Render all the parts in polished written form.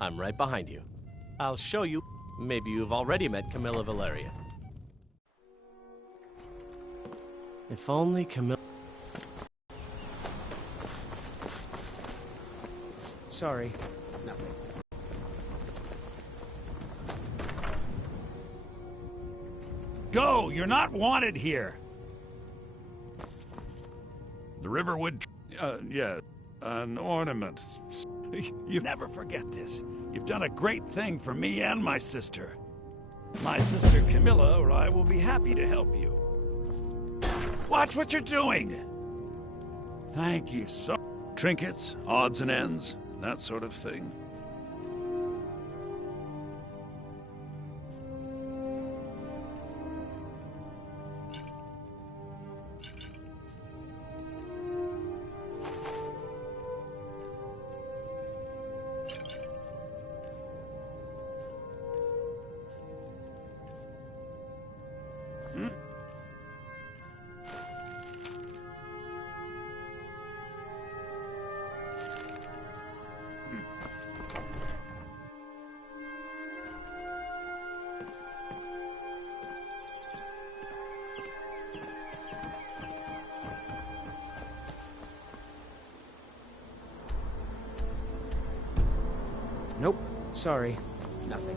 I'm right behind you. I'll show you. Maybe you've already met Camilla Valeria. If only Camilla... Sorry. Nothing. Go! You're not wanted here! The Riverwood... yeah. An ornament. You never forget this. You've done a great thing for me and my sister. My sister Camilla or I will be happy to help you. Watch what you're doing! Thank you so... Trinkets, odds and ends, that sort of thing. Nope. Sorry. Nothing.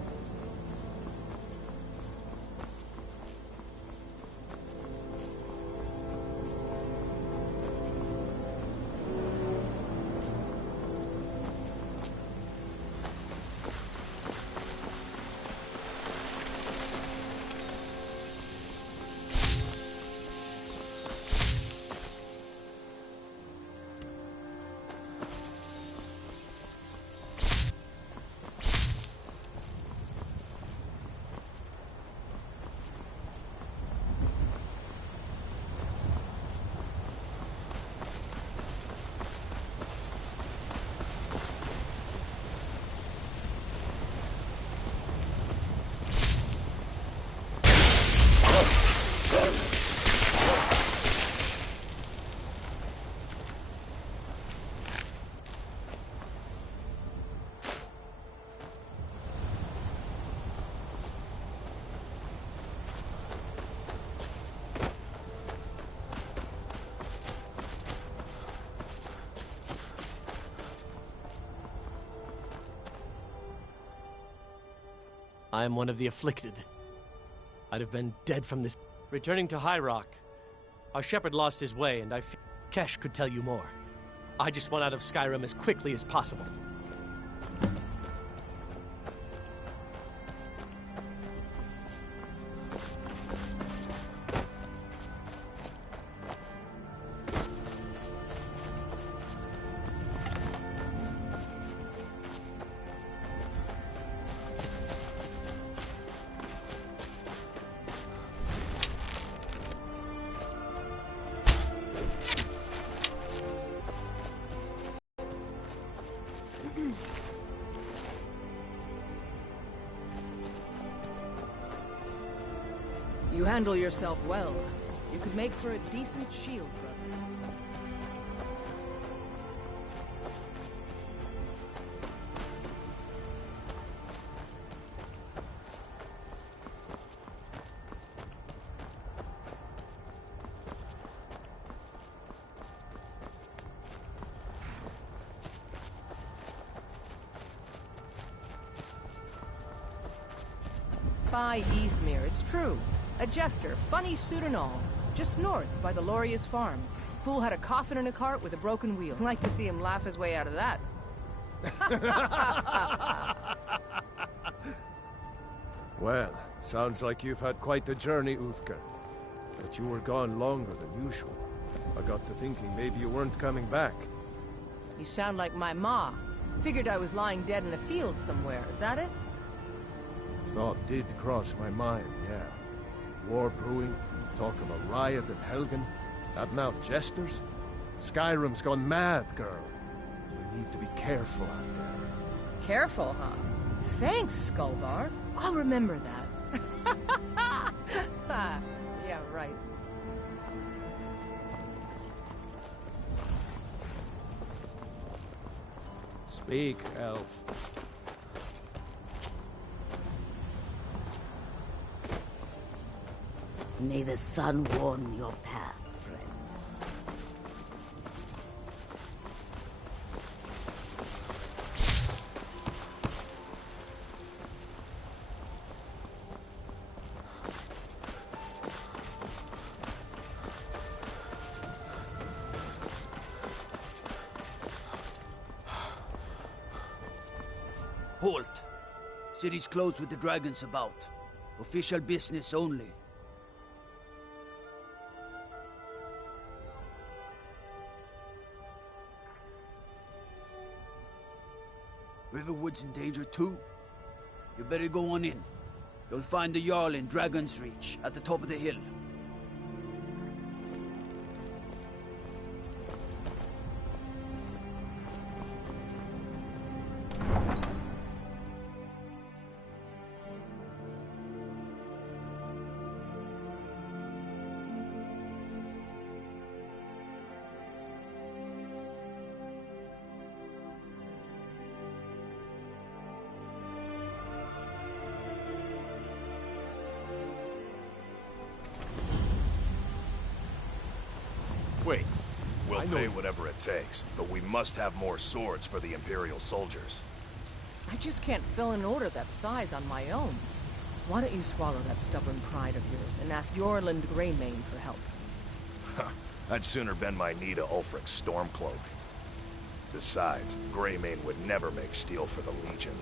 I am one of the afflicted. I'd have been dead from this. Returning to High Rock, our shepherd lost his way, and I fear Kesh could tell you more. I just want out of Skyrim as quickly as possible. You handle yourself well. You could make for a decent shield, brother. By Eastmere, it's true. A jester, funny suit and all. Just north, by the Lauria's farm. Fool had a coffin in a cart with a broken wheel. I'd like to see him laugh his way out of that. Well, sounds like you've had quite the journey, Uthgar. But you were gone longer than usual. I got to thinking maybe you weren't coming back. You sound like my ma. Figured I was lying dead in a field somewhere. Is that it? Thought did cross my mind, yeah. War brewing, talk of a riot in Helgen. That now jesters? Skyrim's gone mad, girl. You need to be careful out there. Careful, huh? Thanks, Skulvar. I'll remember that. Yeah, right. Speak, elf. May the sun warm your path, friend. Halt! City's closed with the dragons about. Official business only. Riverwood's in danger too. You better go on in. You'll find the Jarl in Dragon's Reach, at the top of the hill. Wait. We'll pay whatever it takes, but we must have more swords for the Imperial soldiers. I just can't fill an order that size on my own. Why don't you swallow that stubborn pride of yours and ask Yorland Greymane for help? I'd sooner bend my knee to Ulfric's Stormcloak. Besides, Greymane would never make steel for the Legion.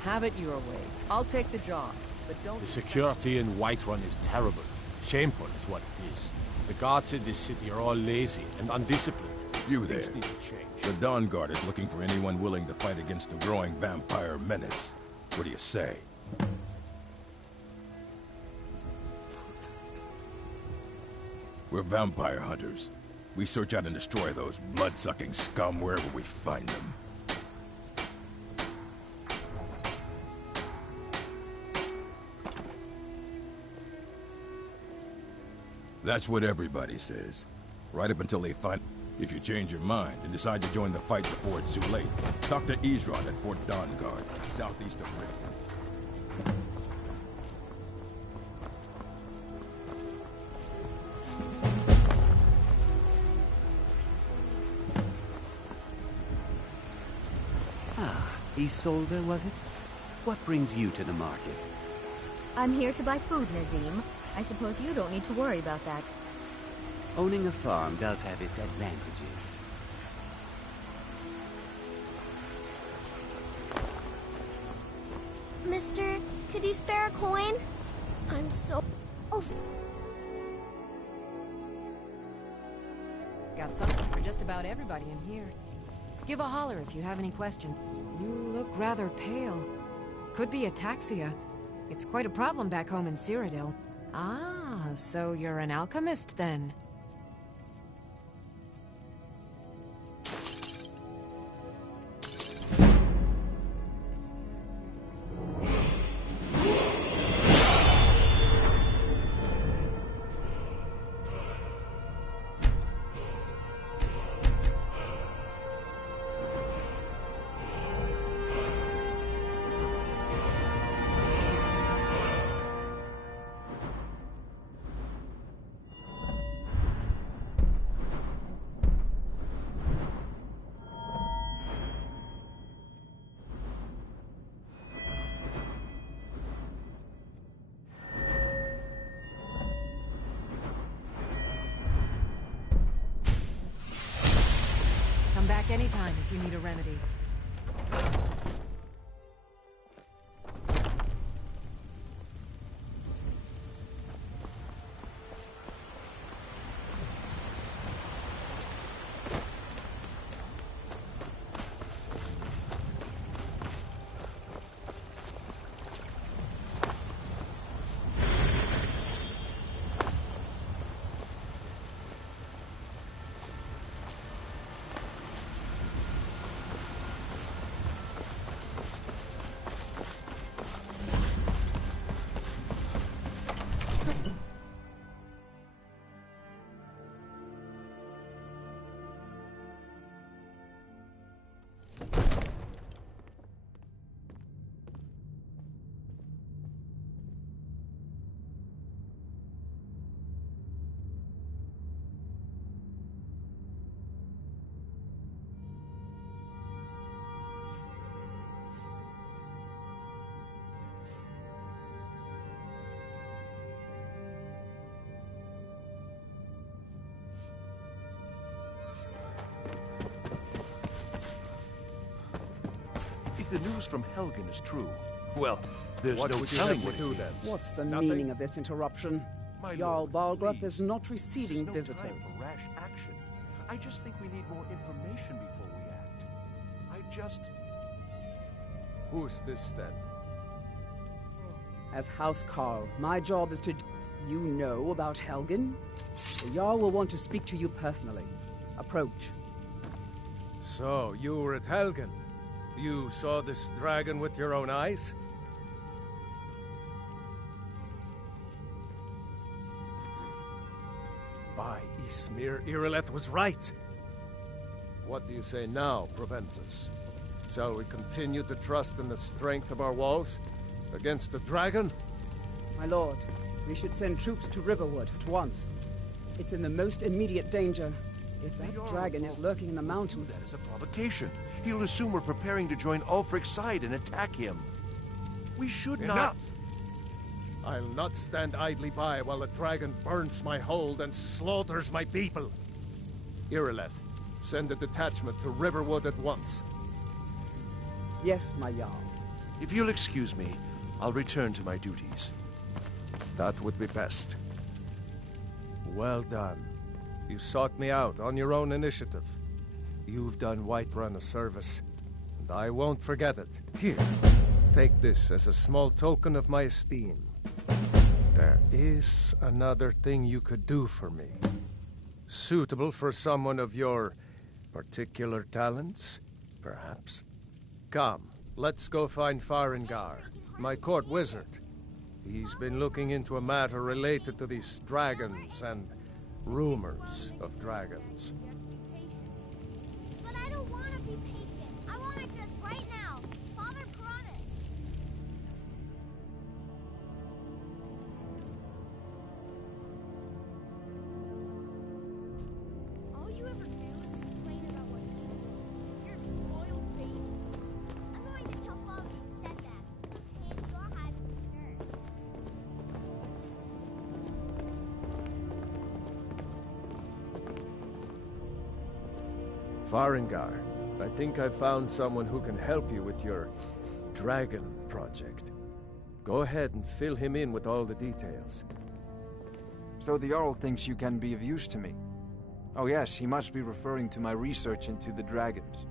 Have it your way. I'll take the job, but don't... The security in Whiterun is terrible. Shameful is what it is. The guards in this city are all lazy and undisciplined. You there. Things need to change. The Dawn Guard is looking for anyone willing to fight against the growing vampire menace. What do you say? We're vampire hunters. We search out and destroy those blood-sucking scum wherever we find them. That's what everybody says. Right up until they find... If you change your mind and decide to join the fight before it's too late, talk to Izron at Fort Dawn Guard, southeast of Rift. Isolde, was it? What brings you to the market? I'm here to buy food, Nazim. I suppose you don't need to worry about that. Owning a farm does have its advantages. Mister, could you spare a coin? I'm so... Oh. Got something for just about everybody in here. Give a holler if you have any questions. You look rather pale. Could be ataxia. It's quite a problem back home in Cyrodiil. Ah, so you're an alchemist then? Come back anytime if you need a remedy. the news from Helgen is true, well, there's What no would you telling have what me do it then? means. What's the Nothing? meaning of this interruption? My Jarl lord, Balgrup please. is not This receiving is no visitors. time for rash action. I just think we need more information before we act. Who's this then? As House Carl, my job is to... You know about Helgen? The Jarl will want to speak to you personally. Approach. So, you were at Helgen. You saw this dragon with your own eyes? By Ysmir, Irileth was right. What do you say now, Proventus? Shall we continue to trust in the strength of our walls? Against the dragon? My lord, we should send troops to Riverwood at once. It's in the most immediate danger. If that dragon is lurking in the mountains... That is a provocation. He'll assume we're preparing to join Ulfric's side and attack him. We should not... Enough! I'll not stand idly by while the dragon burns my hold and slaughters my people. Irileth, send a detachment to Riverwood at once. Yes, my Jarl. If you'll excuse me, I'll return to my duties. That would be best. Well done. You sought me out on your own initiative. You've done Whiterun a service, and I won't forget it. Here, take this as a small token of my esteem. There is another thing you could do for me. Suitable for someone of your particular talents, perhaps. Come, let's go find Farengar, my court wizard. He's been looking into a matter related to these dragons and rumors of dragons. But I don't want to be patient. I want it just right now. Father promised. All you ever do is complain about what you do. You're a spoiled baby. I'm going to tell Father you said that. He'll tan your hide with his nerve. Farengar, I think I found someone who can help you with your dragon project. Go ahead and fill him in with all the details. So the Jarl thinks you can be of use to me. Oh yes, he must be referring to my research into the dragons.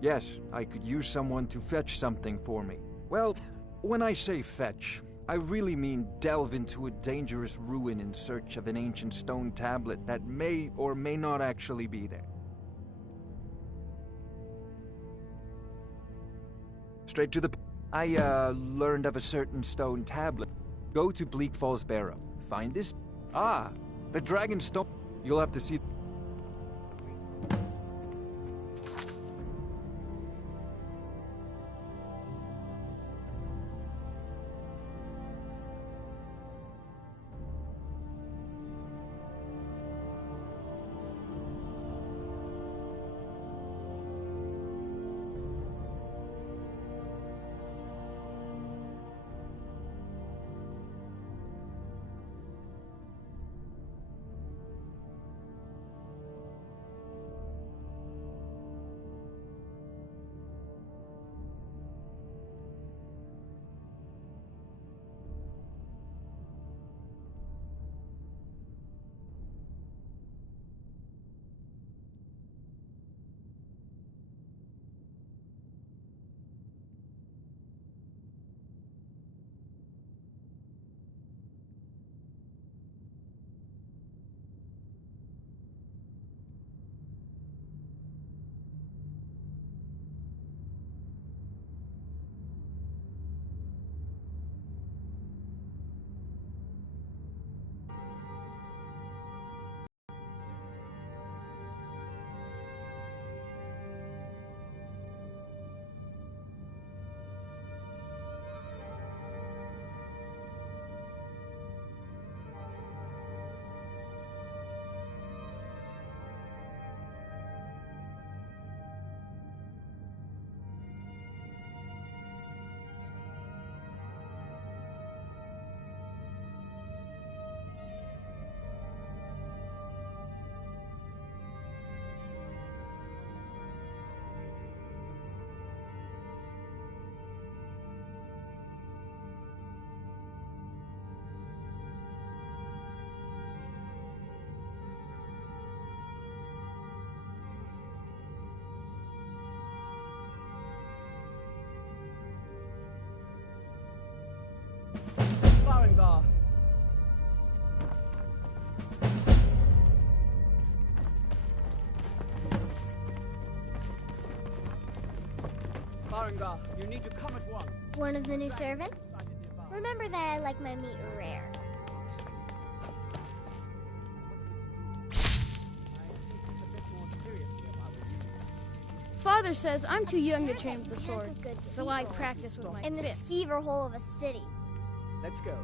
Yes, I could use someone to fetch something for me. Well, when I say fetch, I really mean delve into a dangerous ruin in search of an ancient stone tablet that may or may not actually be there. Straight to the... I, learned of a certain stone tablet. Go to Bleak Falls Barrow. Find this... Ah! The dragon stone... You'll have to see... Olga, you need to come at once. One of the new servants? Remember that I like my meat rare. Father says I'm too young to train with the sword, so I practice with my in the fists. skeever hole of a city. Let's go.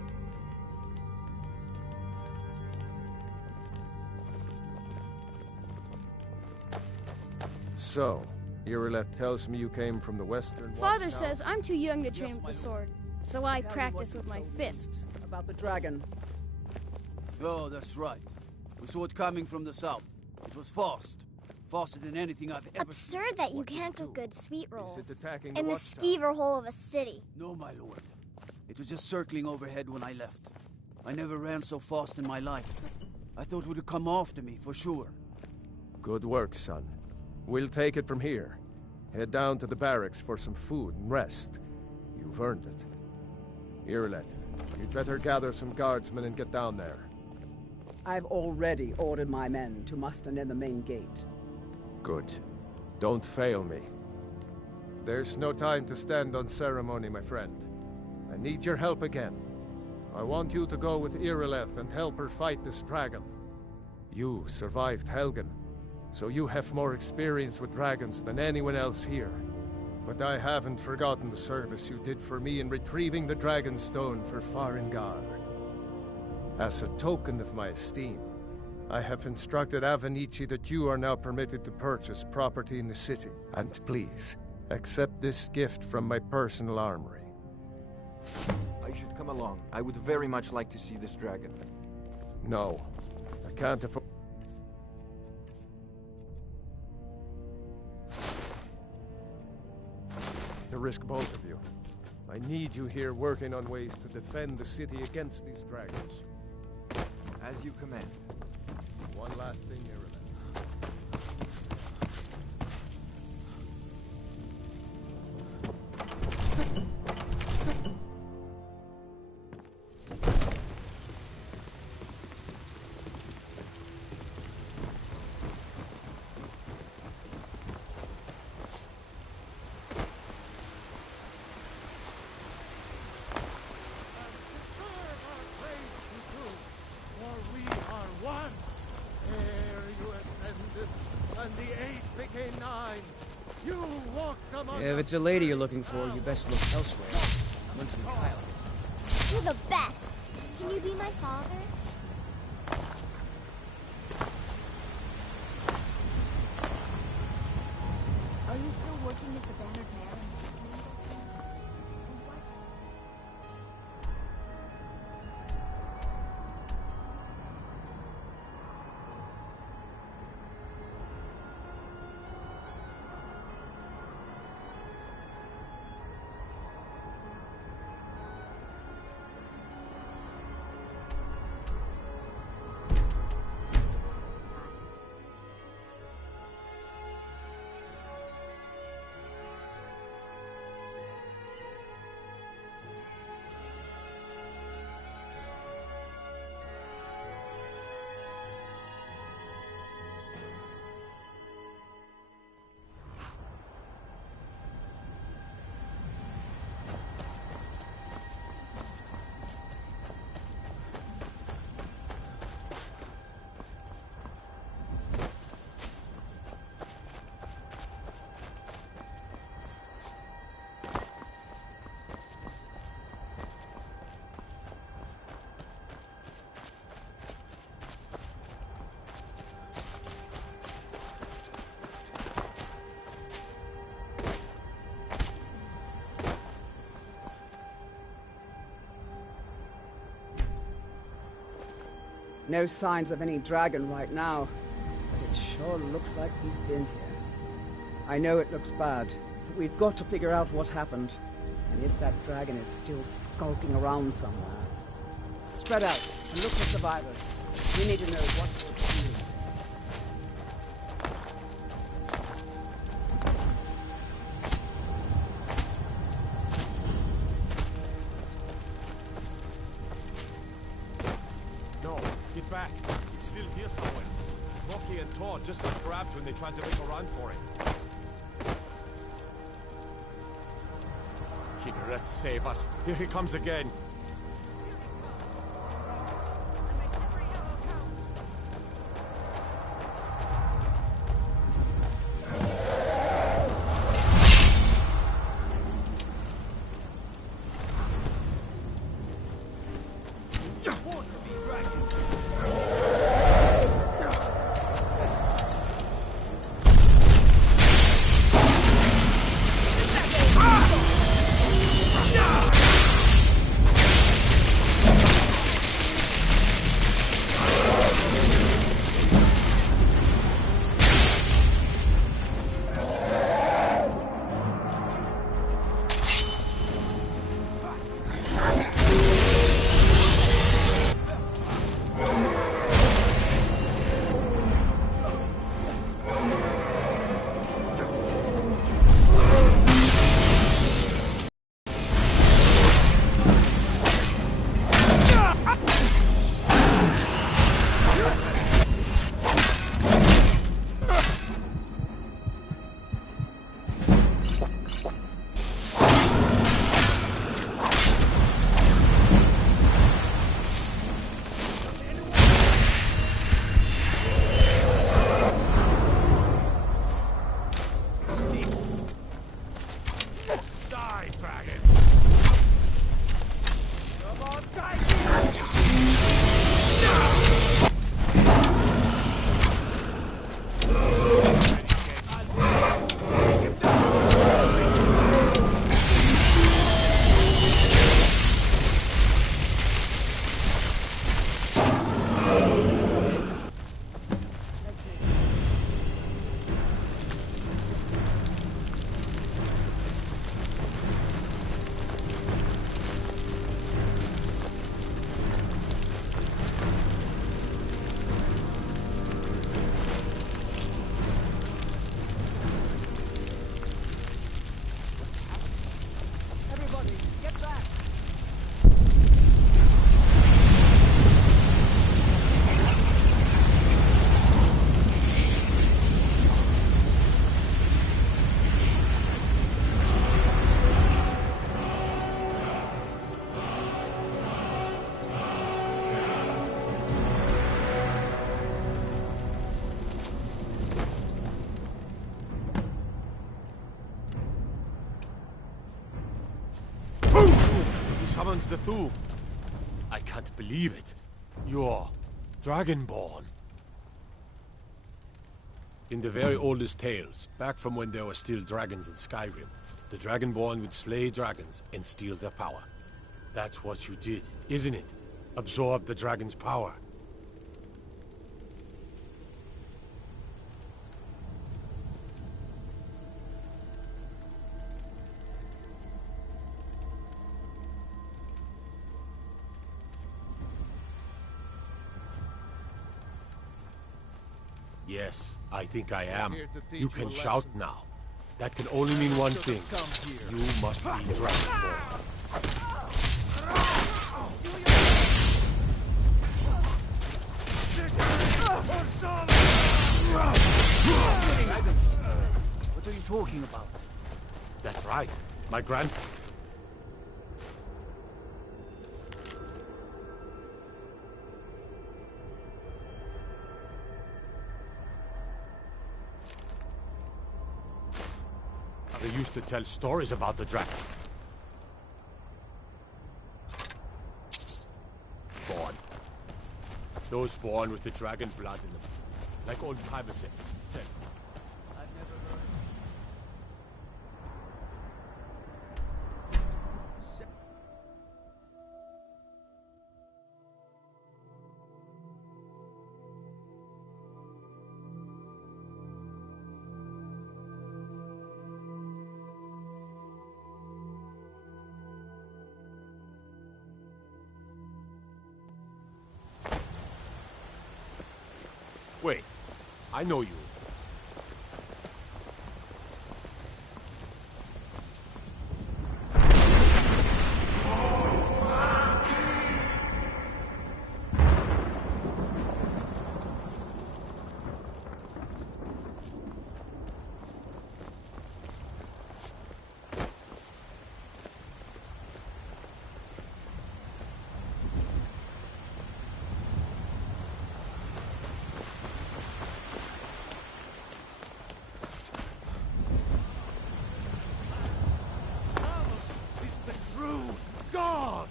So, Irileth tells me you came from the western Father watchtower? says I'm too young to train with the sword, so I practice with my fists. About the dragon. Oh, that's right. We saw it coming from the south. It was fast. Faster than anything I've ever seen. Absurd that you can't cook good sweet rolls. Is it attacking in the watchtower? skeever hole of a city. No, my lord. It was just circling overhead when I left. I never ran so fast in my life. I thought it would come after me, for sure. Good work, son. We'll take it from here. Head down to the barracks for some food and rest. You've earned it. Irileth, you'd better gather some guardsmen and get down there. I've already ordered my men to muster near the main gate. Good. Don't fail me. There's no time to stand on ceremony, my friend. I need your help again. I want you to go with Irileth and help her fight this dragon. You survived Helgen, so you have more experience with dragons than anyone else here. But I haven't forgotten the service you did for me in retrieving the Dragon Stone for Farengar. As a token of my esteem, I have instructed Avenici that you are now permitted to purchase property in the city. And please, accept this gift from my personal armory. I should come along. I would very much like to see this dragon. No, I can't afford... to risk both of you. I need you here working on ways to defend the city against these dragons. As you command. One last thing, Irileth. If it's a lady you're looking for, you best look elsewhere. Once Mikhail gets there. You're the best. Can you be my father? Are you still working at the Bannered Mare? No signs of any dragon right now, but it sure looks like he's been here. I know it looks bad, but we've got to figure out what happened, and if that dragon is still skulking around somewhere. Spread out and look for survivors. We need to know what we're doing. Get back. It's still here somewhere. Rocky and Thor just got grabbed when they tried to make a run for it. Kinneret, save us. Here he comes again. Summons the Thu. I can't believe it. You're Dragonborn. In the very oldest tales, back from when there were still dragons in Skyrim, the Dragonborn would slay dragons and steal their power. That's what you did, isn't it? Absorb the dragon's power. Yes, I think I am. You can shout now. That can only mean one thing. You must be Dragonborn. What are you talking about? That's right. My grand... They used to tell stories about the dragon. Born. Those born with the dragon blood in them. Like old timers said. I've never heard. Wait, I know you.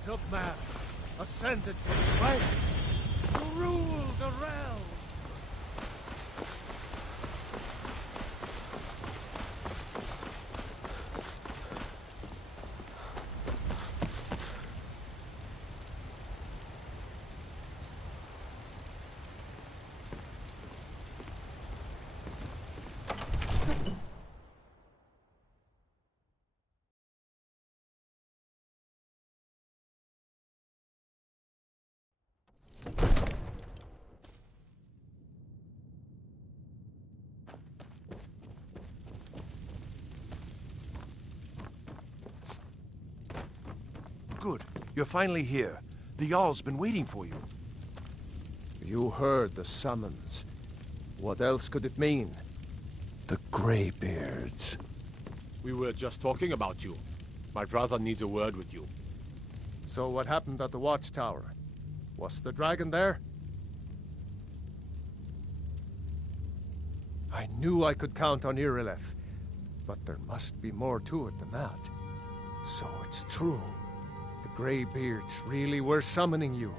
of man, ascended from rank to rule the realm. Good. You're finally here. The Jarl's been waiting for you. You heard the summons. What else could it mean? The Greybeards. We were just talking about you. My brother needs a word with you. So what happened at the watchtower? Was the dragon there? I knew I could count on Irileth, but there must be more to it than that. So it's true. The Greybeards really were summoning you.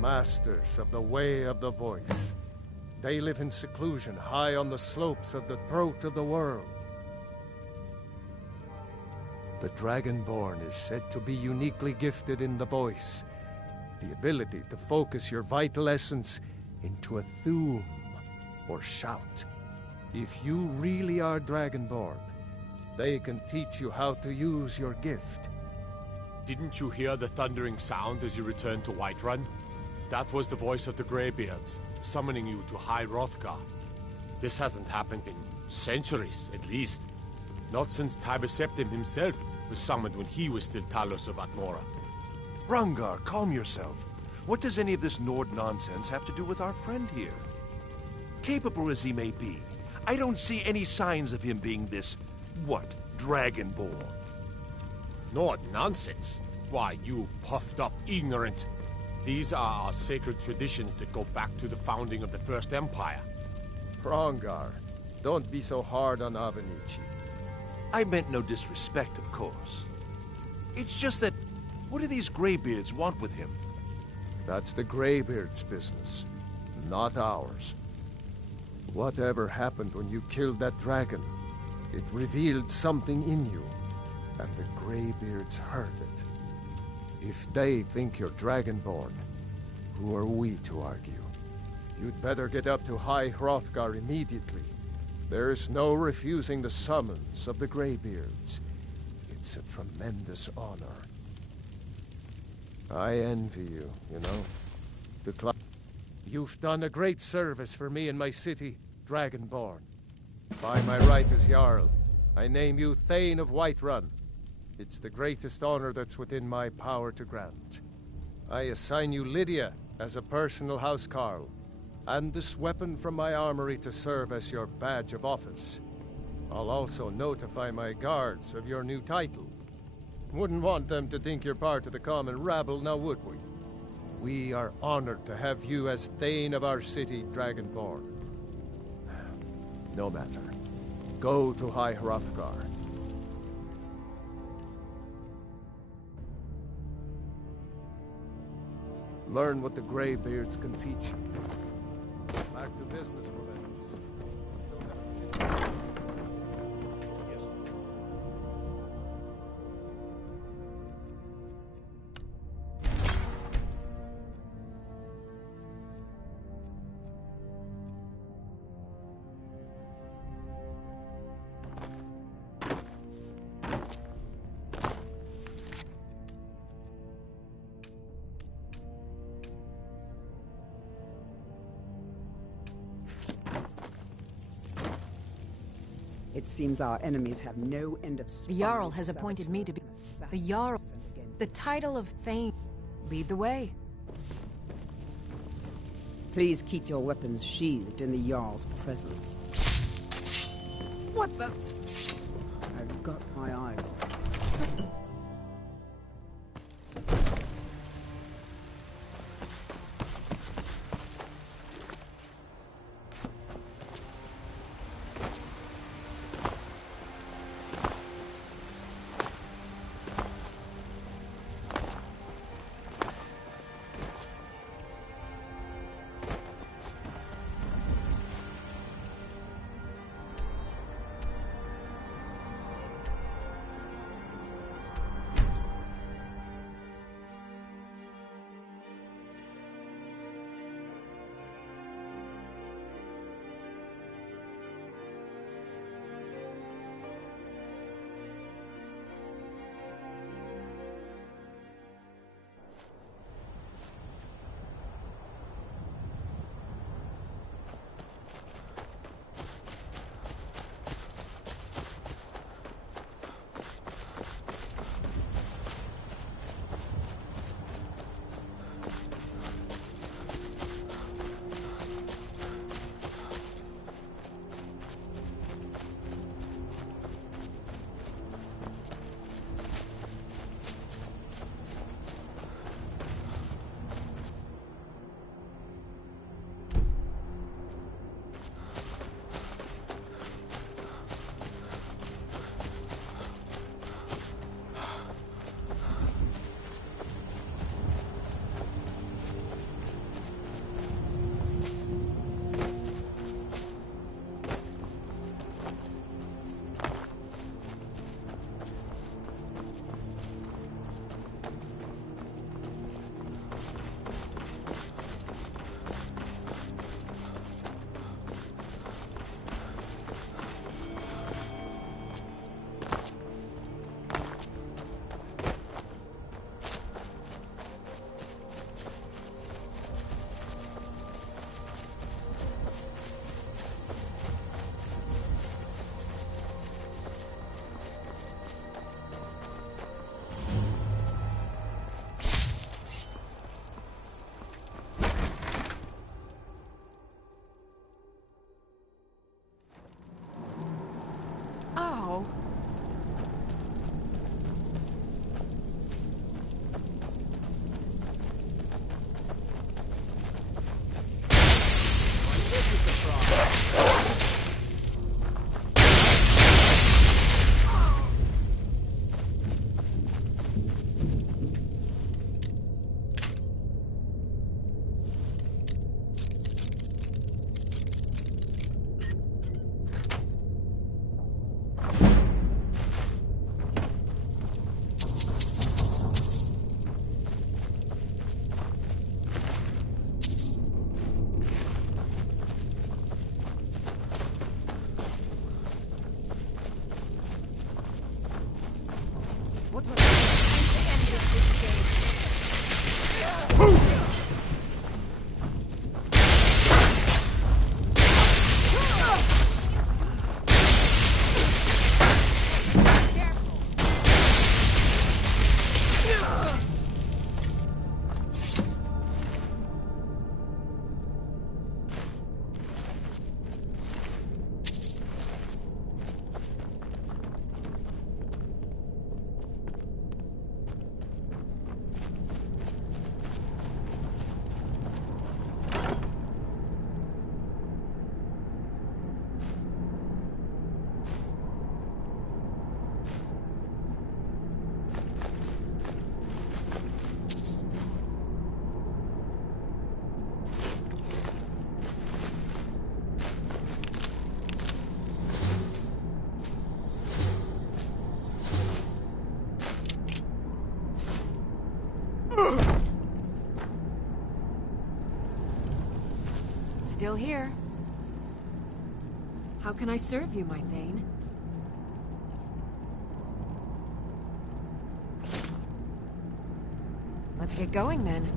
Masters of the Way of the Voice. They live in seclusion high on the slopes of the throat of the world. The Dragonborn is said to be uniquely gifted in the voice. The ability to focus your vital essence into a thum, or shout. If you really are Dragonborn, they can teach you how to use your gift. Didn't you hear the thundering sound as you returned to Whiterun? That was the voice of the Greybeards, summoning you to High Hrothgar. This hasn't happened in centuries, at least. Not since Tiber Septim himself was summoned when he was still Talos of Atmora. Hrongar, calm yourself. What does any of this Nord nonsense have to do with our friend here? Capable as he may be, I don't see any signs of him being this, Dragonborn. Nord nonsense? Why, you puffed up ignorant. These are our sacred traditions that go back to the founding of the First Empire. Hrongar, don't be so hard on Avenici. I meant no disrespect, of course. It's just that, what do these Greybeards want with him? That's the Greybeards' business, not ours. Whatever happened when you killed that dragon, it revealed something in you, and the Greybeards heard it. If they think you're Dragonborn, who are we to argue? You'd better get up to High Hrothgar immediately. There's no refusing the summons of the Greybeards. It's a tremendous honor. I envy you, you know. You've done a great service for me and my city, Dragonborn. By my right as Jarl, I name you Thane of Whiterun. It's the greatest honor that's within my power to grant. I assign you Lydia as a personal housecarl, and this weapon from my armory to serve as your badge of office. I'll also notify my guards of your new title. Wouldn't want them to think you're part of the common rabble, now would we? We are honored to have you as Thane of our city, Dragonborn. No matter. Go to High Hrothgar. Learn what the Greybeards can teach you. Back to business, Proventus. Still got a city. Yes. It seems our enemies have no end of The Jarl has appointed me to be the Jarl. The title of Thane. Lead the way. Please keep your weapons sheathed in the Jarl's presence. What the? I've got my eyes on it. What was the end of this game? Still here. How can I serve you, my Thane? Let's get going then.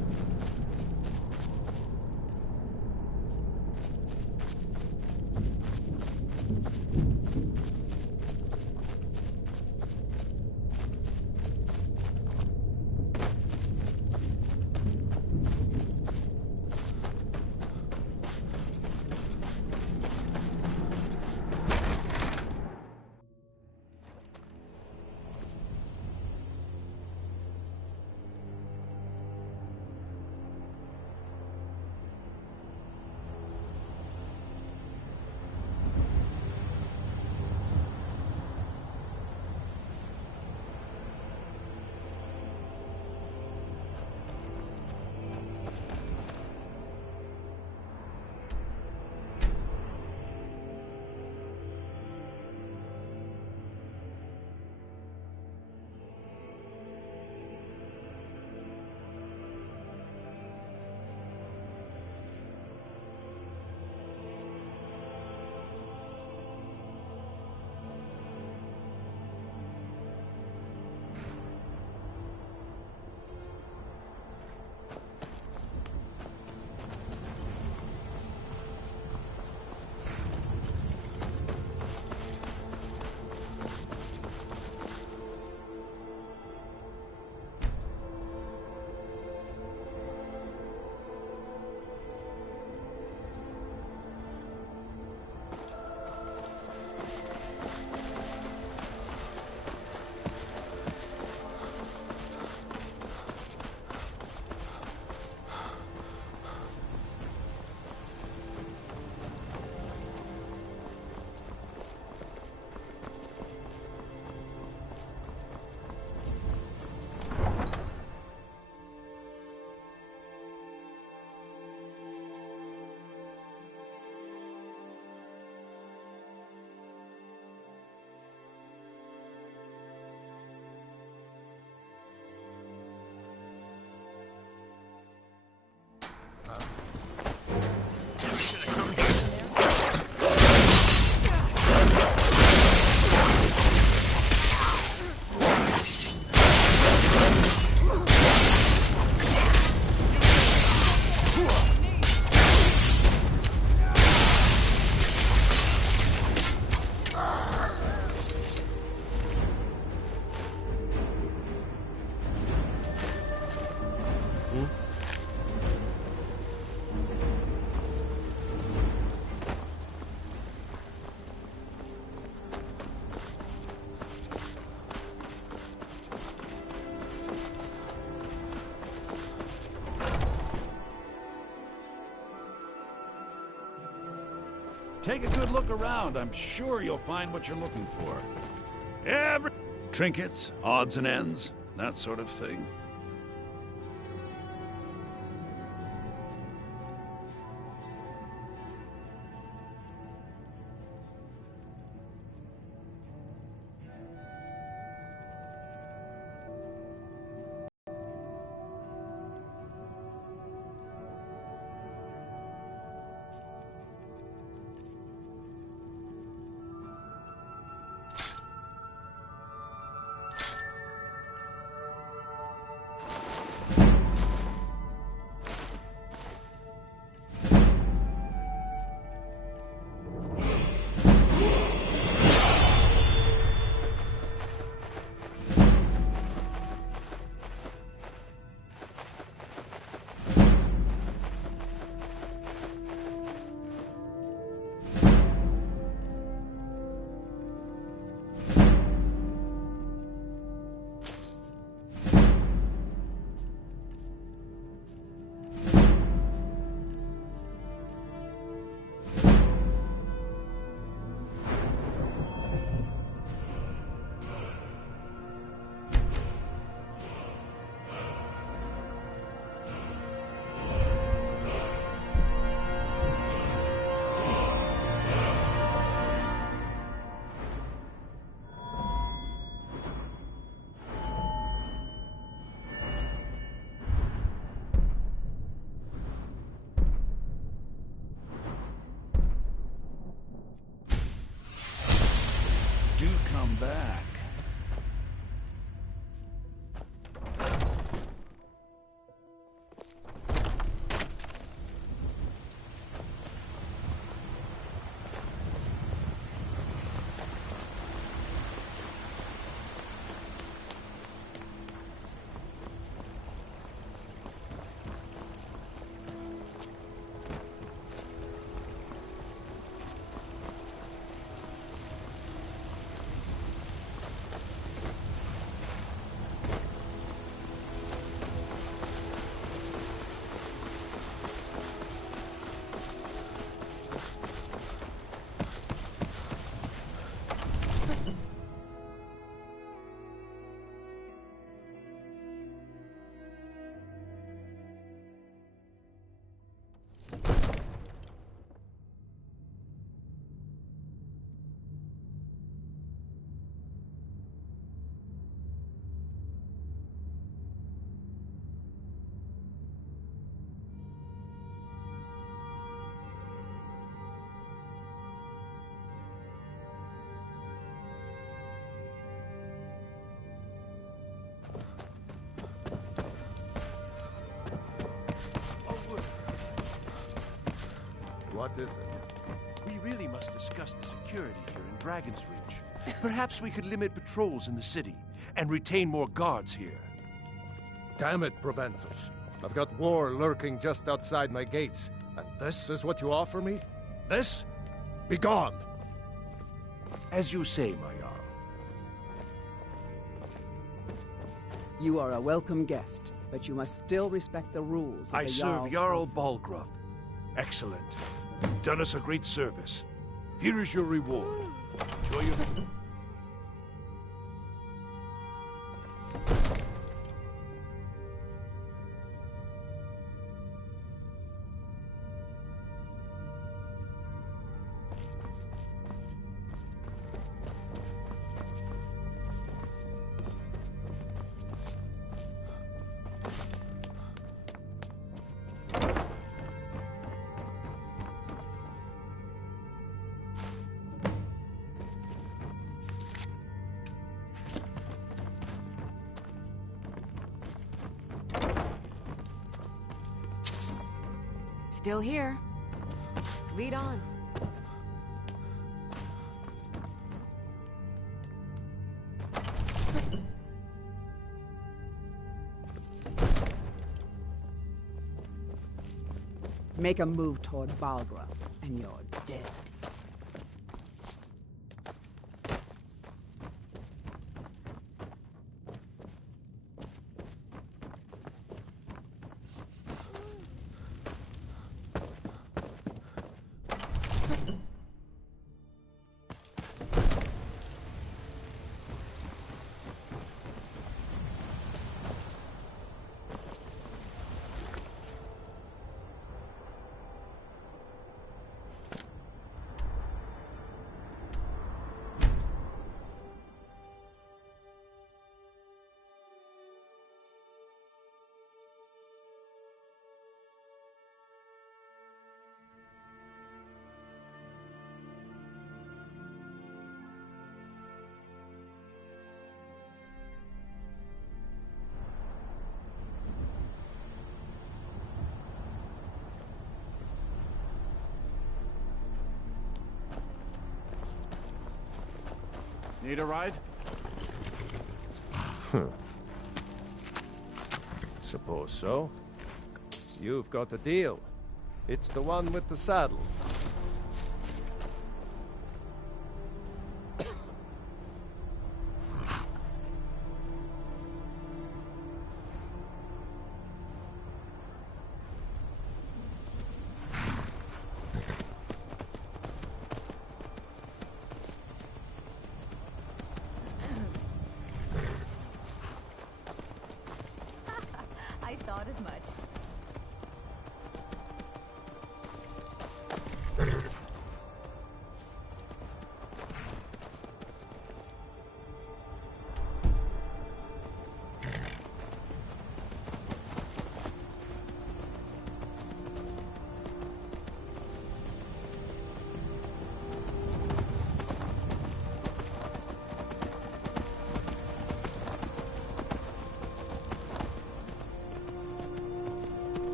Take a good look around. I'm sure you'll find what you're looking for. Trinkets, odds and ends, that sort of thing. come back. What is it? We really must discuss the security here in Dragon's Reach. Perhaps we could limit patrols in the city and retain more guards here. Damn it, Proventus. I've got war lurking just outside my gates. And this is what you offer me? This? Begone! As you say, my Jarl. You are a welcome guest, but you must still respect the rules of I the serve Jarl's Jarl household. Balgruuf. Excellent. You've done us a great service. Here is your reward. Enjoy your... Still here. Lead on. Make a move toward Balgruuf, and you're dead. Need a ride? Suppose so. You've got a deal. It's the one with the saddle. I thought as much.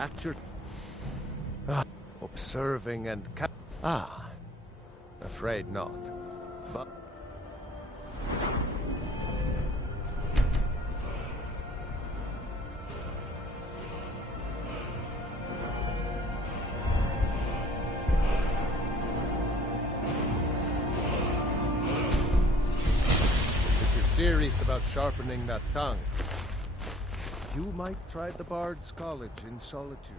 At your... observing and... afraid not. But... If you're serious about sharpening that tongue, you might try the Bard's College in Solitude.